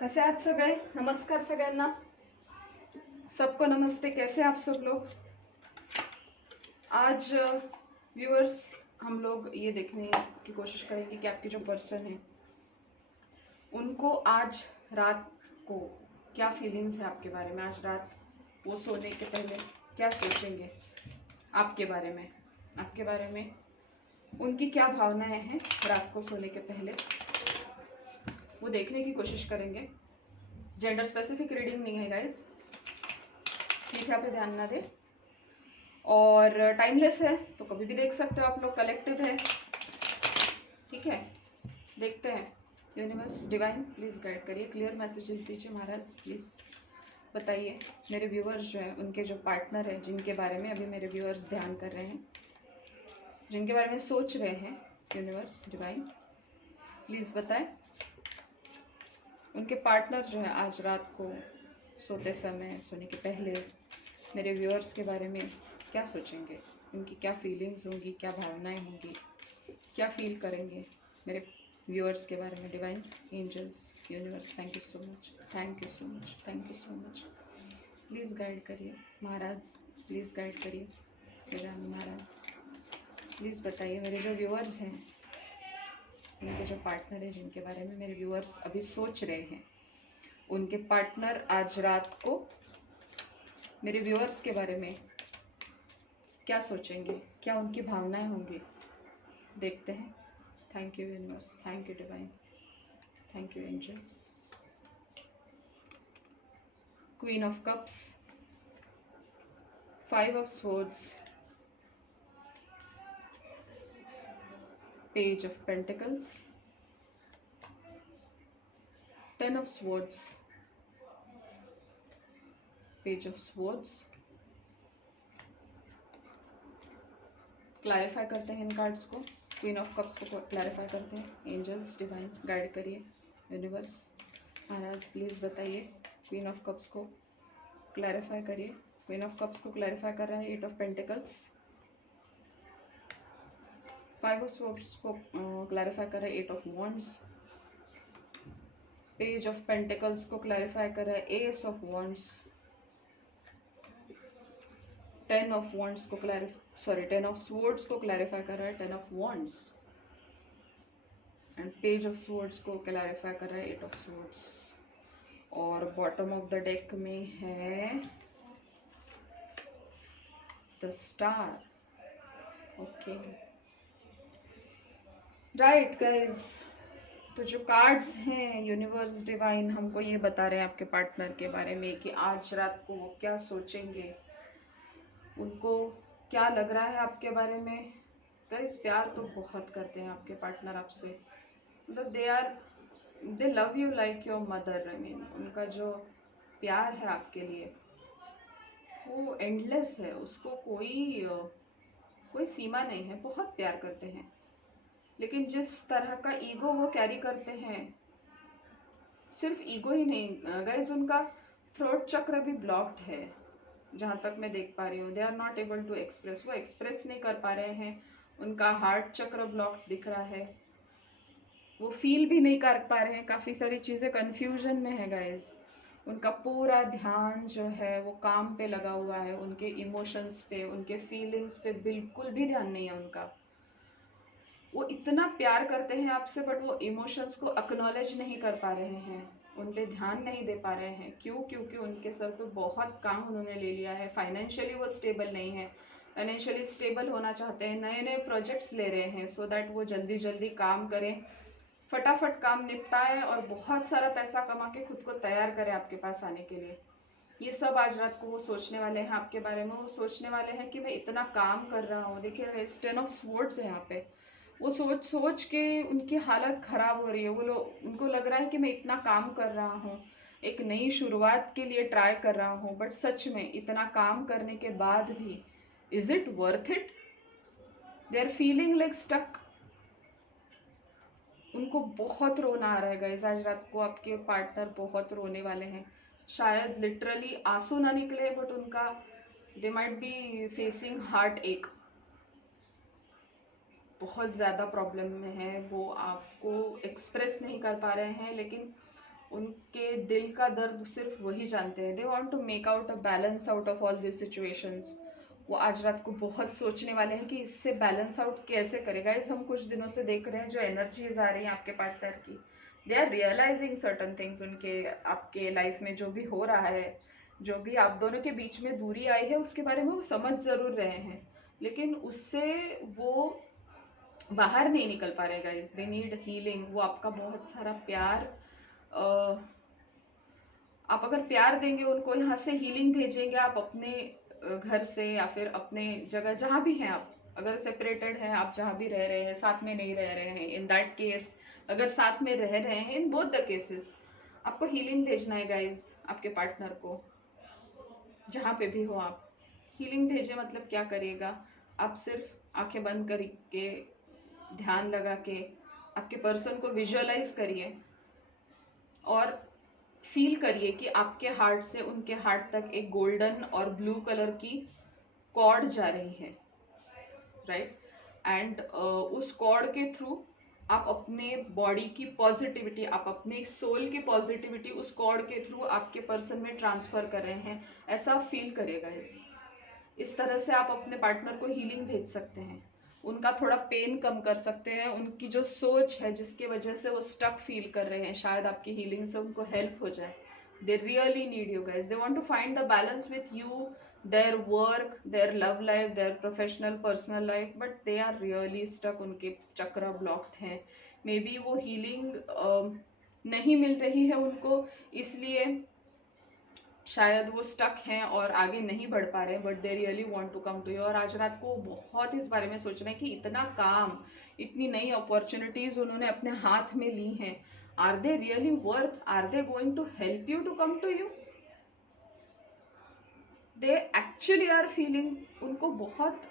कसे आहात सगळे? नमस्कार सगळ्यांना, सबको नमस्ते। कैसे आप सब लोग? आज व्यूअर्स हम लोग ये देखने की कोशिश करेंगे कि आपके जो पर्सन है उनको आज रात को क्या फीलिंग्स है आपके बारे में। आज रात वो सोने के पहले क्या सोचेंगे आपके बारे में उनकी क्या भावनाएं हैं रात को सोने के पहले, वो देखने की कोशिश करेंगे। जेंडर स्पेसिफिक रीडिंग नहीं है गाइस, ठीक है, आप ध्यान ना दें। और टाइमलेस है तो कभी भी देख सकते हो आप लोग, कलेक्टिव है, ठीक है। देखते हैं। यूनिवर्स डिवाइन प्लीज गाइड करिए, क्लियर मैसेजेस दीजिए महाराज, प्लीज बताइए। मेरे व्यूअर्स जो है उनके जो पार्टनर है, जिनके बारे में अभी मेरे व्यूअर्स ध्यान कर रहे हैं, जिनके बारे में सोच रहे हैं, यूनिवर्स डिवाइन प्लीज बताएं। उनके पार्टनर जो है आज रात को सोते समय, सोने के पहले मेरे व्यूअर्स के बारे में क्या सोचेंगे, उनकी क्या फीलिंग्स होंगी, क्या भावनाएं होंगी, क्या फील करेंगे मेरे व्यूअर्स के बारे में। Divine angels universe, thank you so much, thank you so much, thank you so much. Please guide करिए महाराज, प्लीज़ गाइड करिए डिवाइन महाराज, प्लीज़ बताइए। मेरे जो व्यूअर्स हैं, उनके जो पार्टनर है, जिनके बारे में मेरे व्यूअर्स अभी सोच रहे हैं, उनके पार्टनर आज रात को मेरे व्यूअर्स के बारे में क्या सोचेंगे, क्या उनकी भावनाएं होंगी, देखते हैं। Thank you universe, thank you divine, thank you angels. Queen of cups, 5 of swords, page of pentacles, 10 of swords, page of swords. Clarify करते हैं इन कार्ड्स को, क्वीन ऑफ कप्स को क्लैरिफाई करते हैं। एंजल्स डिवाइन गाइड करिए, universe महाराज please बताइए। क्वीन ऑफ कप्स को क्लैरिफाई करिए। क्वीन ऑफ कप्स को क्लैरिफाई कर रहा है 8 ऑफ पेंटिकल्स। 5 ऑफ स्वॉर्ड्स को क्लैरिफाई कर रहा है 8 of wands. Page of pentacles को क्लैरिफाई कर रहा है S of wands. 10 of wands को 10 ऑफ स्वॉर्ड्स को क्लैरिफाई कर रहा है 10 of wands. And page of swords को क्लैरिफाई कर रहा है 8 ऑफ स्वॉर्ड्स। और बॉटम ऑफ द डेक में है the star. Okay right guys, तो जो कार्ड्स हैं यूनिवर्स डिवाइन हमको ये बता रहे हैं आपके पार्टनर के बारे में कि आज रात को वो क्या सोचेंगे, उनको क्या लग रहा है आपके बारे में। गाइस प्यार तो बहुत करते हैं आपके पार्टनर आपसे, मतलब दे love you like your mother. I mean उनका जो प्यार है आपके लिए वो एंडलेस है, उसको कोई सीमा नहीं है, बहुत प्यार करते हैं। लेकिन जिस तरह का ईगो वो कैरी करते हैं, सिर्फ ईगो ही नहीं गाइस, उनका थ्रोट चक्र भी ब्लॉक्ड है जहाँ तक मैं देख पा रही हूँ। They are not able to express, वो एक्सप्रेस नहीं कर पा रहे हैं। उनका हार्ट चक्र ब्लॉक्ड दिख रहा है, वो फील भी नहीं कर पा रहे हैं, काफ़ी सारी चीज़ें कन्फ्यूजन में है गाइस। उनका पूरा ध्यान जो है वो काम पे लगा हुआ है, उनके इमोशंस पे, उनके फीलिंग्स पे बिल्कुल भी ध्यान नहीं है उनका। वो इतना प्यार करते हैं आपसे बट वो इमोशंस को एक्नॉलेज नहीं कर पा रहे हैं, उन पे ध्यान नहीं दे पा रहे हैं। क्यों? क्योंकि उनके सर पे बहुत काम उन्होंने ले लिया है। फाइनेंशियली वो स्टेबल नहीं है, फाइनेंशियली स्टेबल होना चाहते हैं, नए नए प्रोजेक्ट्स ले रहे हैं सो दैट वो जल्दी जल्दी काम करें, फटाफट काम निपटाए और बहुत सारा पैसा कमा के खुद को तैयार करें आपके पास आने के लिए। ये सब आज रात को वो सोचने वाले हैं आपके बारे में। वो सोचने वाले हैं कि मैं इतना काम कर रहा हूँ। देखिए 10 ऑफ स्वॉर्ड्स है यहाँ पे, वो सोच सोच के उनकी हालत खराब हो रही है। उनको लग रहा है कि मैं इतना काम कर रहा हूँ, एक नई शुरुआत के लिए ट्राई कर रहा हूँ, बट सच में इतना काम करने के बाद भी is it worth it? They are feeling like stuck. उनको बहुत रोना आ रहा है गाइस, आज रात को आपके पार्टनर बहुत रोने वाले हैं। शायद लिटरली आंसू ना निकले बट उनका they might be facing heart एक, बहुत ज़्यादा प्रॉब्लम में है। वो आपको एक्सप्रेस नहीं कर पा रहे हैं, लेकिन उनके दिल का दर्द सिर्फ वही जानते हैं। They want to make out a balance out of all this situations. वो आज रात को बहुत सोचने वाले हैं कि इससे बैलेंस आउट कैसे करेगा। इस हम कुछ दिनों से देख रहे हैं जो एनर्जीज आ रही हैं आपके पार्टनर की, they are realising certain things. उनके आपके लाइफ में जो भी हो रहा है, जो भी आप दोनों के बीच में दूरी आई है, उसके बारे में वो समझ जरूर रहे हैं, लेकिन उससे वो बाहर नहीं निकल पा रहे गाइस। They need healing. वो आपका बहुत सारा प्यार, आप अगर प्यार देंगे उनको, यहाँ से हीलिंग भेजेंगे आप अपने घर से या फिर अपने जगह जहाँ भी हैं आप, अगर सेपरेटेड हैं आप, जहाँ भी रह रहे हैं, साथ में नहीं रह रहे हैं, इन दैट केस अगर साथ में रह रहे हैं, इन बोथ द केसेस आपको हीलिंग भेजना है गाइज आपके पार्टनर को। जहाँ पे भी हो आप हीलिंग भेजे। मतलब क्या करिएगा, आप सिर्फ आंखें बंद करके ध्यान लगा के आपके पर्सन को विजुअलाइज करिए और फील करिए कि आपके हार्ट से उनके हार्ट तक एक गोल्डन और ब्लू कलर की कॉर्ड जा रही है, राइट। एंड उस कॉर्ड के थ्रू आप अपने बॉडी की पॉजिटिविटी, आप अपने सोल की पॉजिटिविटी उस कॉर्ड के थ्रू आपके पर्सन में ट्रांसफर कर रहे हैं, ऐसा फील करेगा। इस तरह से आप अपने पार्टनर को हीलिंग भेज सकते हैं, उनका थोड़ा पेन कम कर सकते हैं। उनकी जो सोच है जिसकी वजह से वो स्टक फील कर रहे हैं, शायद आपकी हीलिंग से उनको हेल्प हो जाए। They really need you guys. They want to find the balance with you, their work, their love life, their professional personal life, but they are really stuck. उनके चक्र ब्लॉक्ड हैं। मे बी वो healing नहीं मिल रही है उनको, इसलिए शायद वो स्टक हैं और आगे नहीं बढ़ पा रहे हैं, but they really want to come to you. और आज रात को बहुत इस बारे में सोच रहे हैं कि इतना काम, इतनी नई अपॉर्चुनिटीज उन्होंने अपने हाथ में ली हैं, are they really worth, are they going to help you to come to you. They actually are feeling, उनको बहुत,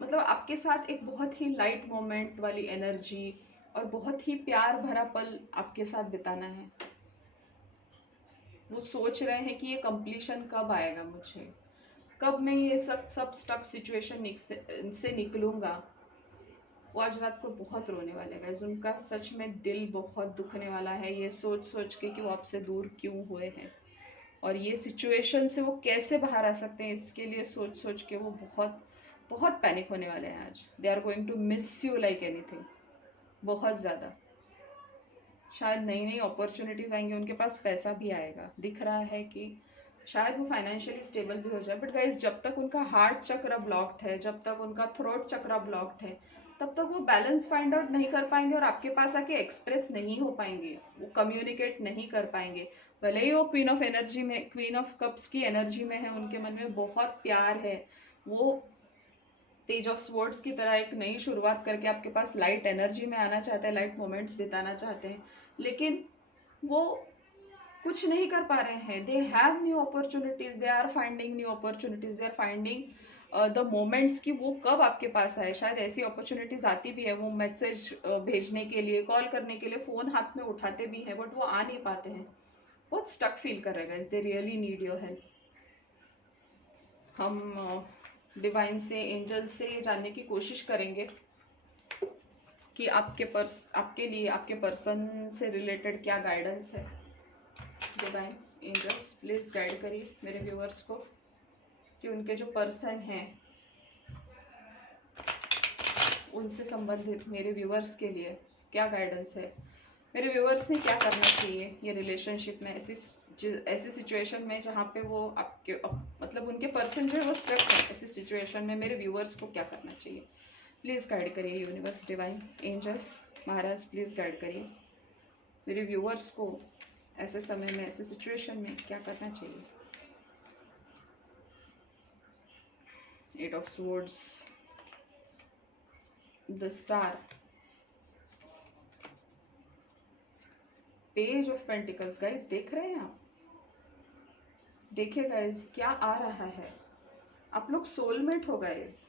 मतलब आपके साथ एक बहुत ही लाइट मोमेंट वाली एनर्जी और बहुत ही प्यार भरा पल आपके साथ बिताना है। वो सोच रहे हैं कि ये कंप्लीशन कब आएगा, मुझे कब मैं ये सब स्टक सिचुएशन से निकलूंगा। वो आज रात को बहुत रोने वाले गाइस। उनका सच में दिल बहुत दुखने वाला है ये सोच सोच के कि वो आपसे दूर क्यों हुए हैं, और ये सिचुएशन से वो कैसे बाहर आ सकते हैं, इसके लिए सोच सोच के वो बहुत बहुत पैनिक होने वाले हैं आज। They are going to miss you like anything, बहुत ज़्यादा। शायद नई नई अपॉर्चुनिटीज आएंगी, उनके पास पैसा भी आएगा, दिख रहा है कि शायद वो फाइनेंशियली स्टेबल भी हो जाए। बट गाइज, जब तक उनका हार्ट चक्र ब्लॉक्ड है, जब तक उनका थ्रोट चक्र ब्लॉक्ड है, तब तक वो बैलेंस फाइंड आउट नहीं कर पाएंगे और आपके पास आके एक्सप्रेस नहीं हो पाएंगे, वो कम्युनिकेट नहीं कर पाएंगे। भले ही वो क्वीन ऑफ एनर्जी में, क्वीन ऑफ कप्स की एनर्जी में है, उनके मन में बहुत प्यार है, वो पेज ऑफ स्वॉर्ड्स की तरह एक नई शुरुआत करके आपके पास लाइट एनर्जी में आना चाहते हैं, लाइट मोमेंट्स बिताना चाहते हैं, लेकिन वो कुछ नहीं कर पा रहे हैं। They have new opportunities, they are finding new opportunities, they are finding the moments की वो कब आपके पास आए। शायद ऐसी अपॉर्चुनिटीज आती भी है, वो मैसेज भेजने के लिए, कॉल करने के लिए फोन हाथ में उठाते भी हैं, बट वो आ नहीं पाते हैं, बहुत स्टक फील कर रहे हैं। दे रियली नीड योर हेल्प। हम डिवाइन से, एंजल से जानने की कोशिश करेंगे कि आपके लिए, आपके पर्सन से रिलेटेड क्या गाइडेंस है। डिवाइन एंजल्स प्लीज गाइड करिए मेरे व्यूअर्स को कि उनके जो पर्सन हैं उनसे संबंधित मेरे व्यूअर्स के लिए क्या गाइडेंस है। मेरे व्यूअर्स ने क्या करना चाहिए ये रिलेशनशिप में, ऐसी सिचुएशन में जहाँ पे वो आपके मतलब उनके पर्सन जो है वो स्टक है, ऐसी सिचुएशन में मेरे व्यूअर्स को क्या करना चाहिए। प्लीज़ गाइड करिए यूनिवर्स, डिवाइन एंजल्स, महाराज प्लीज़ गाइड करिए मेरे व्यूअर्स को ऐसे समय में, ऐसे सिचुएशन में क्या करना चाहिए। Eight of swords, the star, page of pentacles. Guys देख रहे हैं आप, देखिए गाइज क्या आ रहा है। आप लोग सोलमेट हो guys.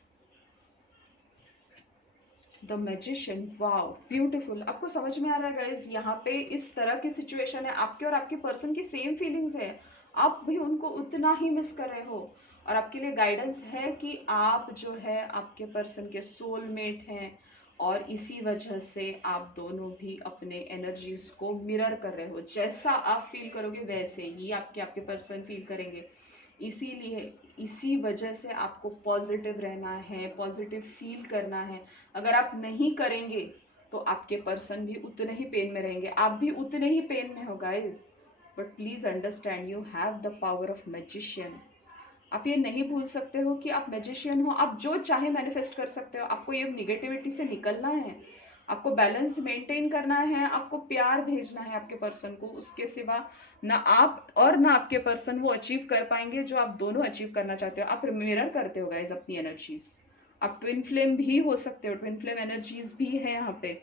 The magician, wow beautiful. आपको समझ में आ रहा है गाइज, यहाँ पे इस तरह की सिचुएशन है, आपके और आपके पर्सन की सेम फीलिंग्स है, आप भी उनको उतना ही मिस कर रहे हो, और आपके लिए गाइडेंस है कि आप जो है आपके पर्सन के सोलमेट हैं और इसी वजह से आप दोनों भी अपने एनर्जीज को मिरर कर रहे हो। जैसा आप फील करोगे वैसे ही आपके पर्सन फील करेंगे। इसीलिए इसी वजह से आपको पॉजिटिव रहना है, पॉजिटिव फील करना है। अगर आप नहीं करेंगे तो आपके पर्सन भी उतने ही पेन में रहेंगे, आप भी उतने ही पेन में हो guys. But please understand, you have the power of magician. आप ये नहीं भूल सकते हो कि आप मैजिशियन हो, आप जो चाहे मैनिफेस्ट कर सकते हो। आपको ये निगेटिविटी से निकलना है, आपको बैलेंस मेंटेन करना है, आपको प्यार भेजना है आपके पर्सन को। उसके सिवा ना आप और ना आपके पर्सन वो अचीव कर पाएंगे जो आप दोनों अचीव करना चाहते हो। आप मिरर करते हो गाइज अपनी एनर्जीज, आप ट्विन फ्लेम भी हो सकते हो, ट्विन फ्लेम एनर्जीज भी है यहाँ पे।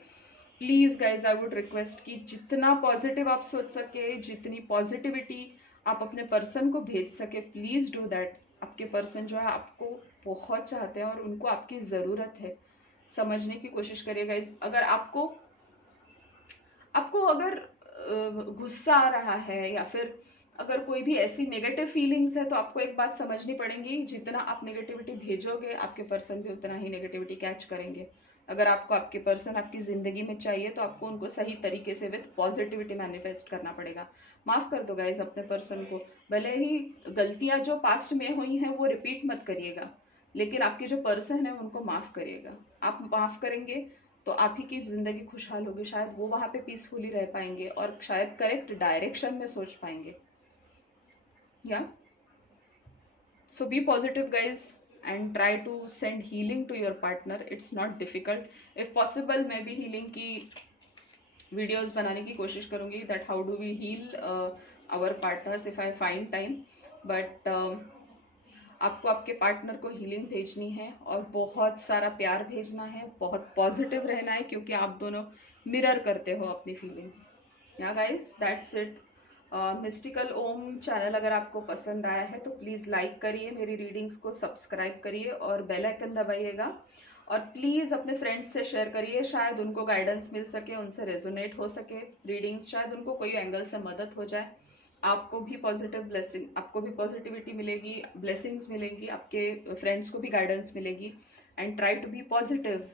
Please guys I would request कि जितना पॉजिटिव आप सोच सके, जितनी पॉजिटिविटी आप अपने पर्सन को भेज सके, प्लीज डू दैट। आपके पर्सन जो है आपको बहुत चाहते हैं और उनको आपकी जरूरत है। समझने की कोशिश करिएगा। इस अगर आपको अगर गुस्सा आ रहा है या फिर अगर कोई भी ऐसी नेगेटिव फीलिंग्स है, तो आपको एक बात समझनी पड़ेगी, जितना आप नेगेटिविटी भेजोगे आपके पर्सन भी उतना ही नेगेटिविटी कैच करेंगे। अगर आपको आपके पर्सन आपकी जिंदगी में चाहिए तो आपको उनको सही तरीके से विद पॉजिटिविटी मैनिफेस्ट करना पड़ेगा। माफ कर दो गाइज अपने पर्सन को। भले ही गलतियां जो पास्ट में हुई हैं वो रिपीट मत करिएगा, लेकिन आपके जो पर्सन है उनको माफ करिएगा। आप माफ करेंगे तो आप ही की जिंदगी खुशहाल होगी। शायद वो वहां पे पीसफुली रह पाएंगे और शायद करेक्ट डायरेक्शन में सोच पाएंगे। या so be positive guys and try to send healing to your partner. It's not difficult. If possible मैं भी healing की videos बनाने की कोशिश करूँगी, that how do we heal our partners if I find time. But आपको आपके partner को हीलिंग भेजनी है और बहुत सारा प्यार भेजना है, बहुत पॉजिटिव रहना है, क्योंकि आप दोनों मिरर करते हो अपनी फीलिंग्स। या guys that's it. Mystical Om channel अगर आपको पसंद आया है तो प्लीज़ लाइक करिए, मेरी रीडिंग्स को सब्सक्राइब करिए और बेल आइकन दबाइएगा। और प्लीज़ अपने फ्रेंड्स से शेयर करिए, शायद उनको गाइडेंस मिल सके, उनसे रेजोनेट हो सके रीडिंग्स, शायद उनको कोई एंगल से मदद हो जाए। आपको भी पॉजिटिव ब्लेसिंग, आपको भी पॉजिटिविटी मिलेगी, ब्लेसिंग्स मिलेंगी, आपके फ्रेंड्स को भी गाइडेंस मिलेगी। And try to be positive,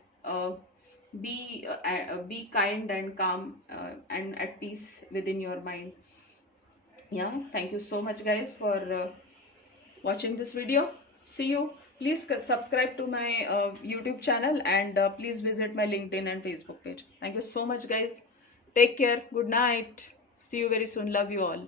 be kind and calm and at peace within your mind. Yeah, thank you so much guys for watching this video. See you. Please subscribe to my YouTube channel and please visit my LinkedIn and Facebook page. Thank you so much guys. Take care. Good night. See you very soon. Love you all.